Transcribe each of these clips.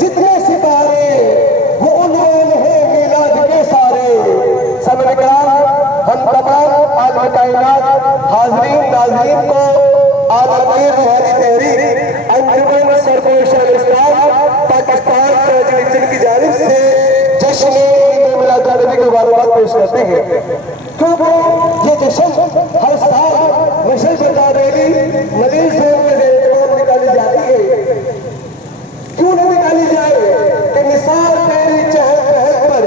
जितने सितारे वो उन्होंने हैं मीलाद के सारे। सब इकराम हम तमाम आलम कायनात हाजरीन नाज़रीन को आलमगीर जहानी तहरीक अंजुमन सरपोश इस्लाम पाकिस्तान फेडरेशन की जानिब से जश्न ईद मिलाद नबी की मुबारकबाद पेश करते हैं, क्योंकि ये जश्न हर साल नशर बजा रैली नदीर जोन के जेर निकाली जाती है। क्यों न निकाली जाए कि मिसाल तेरी चहल पहल पर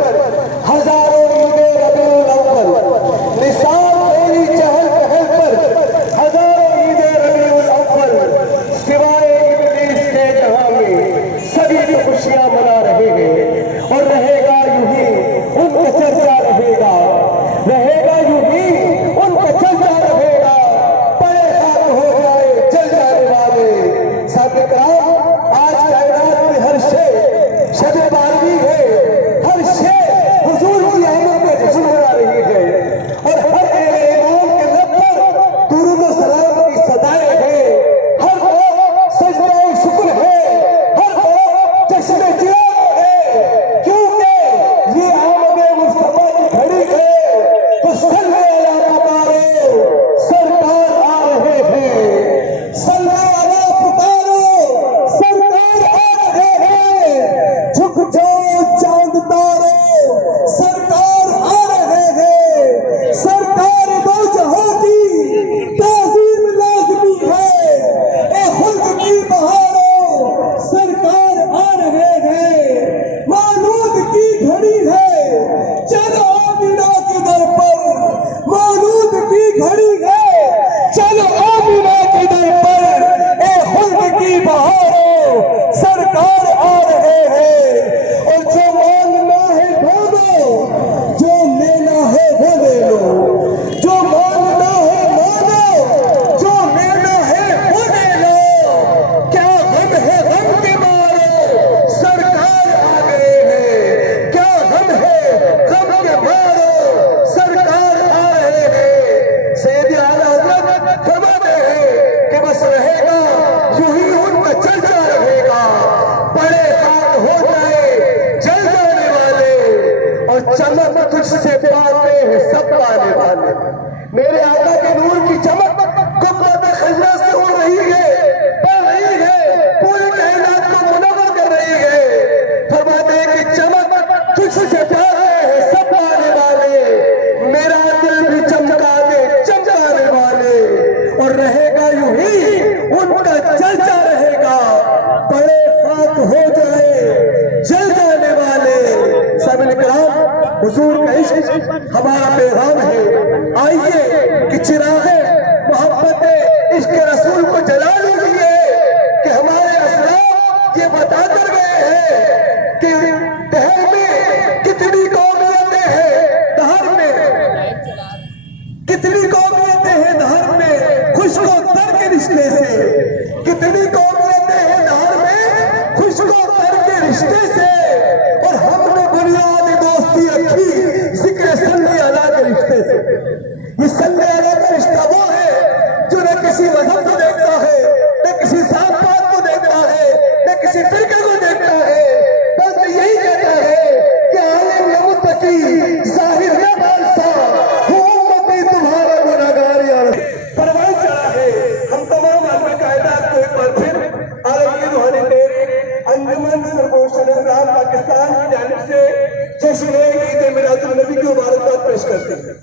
हजारों ईदे रबीउल अव्वल, मिसाल तेरी चहल पहल पर हजारों ईदे रबीउल अव्वल, सिवाय इब्लीस के जहां में सभी तो खुशियां मना रहे हैं और रहेगा यूं ही उनका चर्चा रहेगा, रहेगा यूं ही उनका चर्चा रहेगा। बड़े खाक हो जाए जल जाने वाले साबिक़राम। आज कायनात में हर शे शब बारगी है, हर शे हुजूर की आमद में जश्न मना रही है और हर इमाम के लब पर दुरूद व सलाम की सदाएं हैं। हर ओर सजदे शुक्र है, हर ओर जश्न जियाद है, क्योंकि ये आमद मुस्तफा की घड़ी है। तो सल्ले अला पुकारो, सरकार आ रहे हैं, सल्ले अला पुकारो, सरकार आ रहे हैं। झुक जाओ चांद तारे, सरकार आ रहे हैं। सरकार दो जहां की ताज़ीम लाज़मी है, ए खुल्द की बहारों, सरकार आ रहे हैं। मौलूद की घड़ी है, चलो आमिना के दर पर, मौलूद की घड़ी है, चलो आमिना के दर पर, ए खुल्द की बहारों, सरकार आ रहे हैं। और जो मांगना है वो दो, जो लेना है वो ले लो, जो मांगना है मांगो, जो लेना है वो ले लो। क्या गम है गम के मारो, सरकार आ गए हैं। क्या गम है गम के मारो, सरकार आ रहे हैं। सैयद आला हज़रत फरमाते हैं कि बस रहेगा यूं ही उनका चर्चा रहेगा। बड़े खाक हो जाए जल जाने वाले और चमक तुझसे पाते हैं सब पाने वाले। मेरे आका के नूर की चमक गुब्बत खजरा से उड़ रही है, बढ़ रही है, पूरे कायनात को मुनव्वर कर रही है। फरमाते हैं कि चमक तुझसे प्यारे हैं सब पाने वाले। मेरा दिल भी चमका दे चमकाने वाले और रहेगा यूं ही उनका चर्चा रहेगा। बड़े खाक हो जाए जल जाने वाले। साबिक़राम हुजूर का इश्क हमारा पैगाम है। आइए कि चिरागे मोहब्बत इश्क रसूल को जला लीजिए कि हमारे असलाफ ये बता कर गए हैं कि दहर में कितनी कौमियतें हैं, दहर में कितनी कौमियतें हैं, दहर में खुशको तर के रिश्ते से, कितनी कौमियतें हैं दहर में खुशको तर के रिश्ते से। और हमने बुनियादी दोस्ती रखी जिक्र सल्ले अला के रिश्ते से। ये सल्ले अला का रिश्ता वो है जो न किसी मजहब को देखता है, न किसी जात पात को देखता है, न किसी फिरके को देखता है, बस यही कहता है कि आलिम या मुत्तकी जाहिर या बादशाह हो उम्मती तुम्हारा गुनहगार या परवान चढ़ा है। हम तमाम आलम कायनात को एक बार फिर आलमगीर रूहानी तहरीक अंजुमन सरपोश इस्लाम पाकिस्तान की जानिब से जश्न ईद मिलाद नबी की मुबारकबाद पेश करते हैं।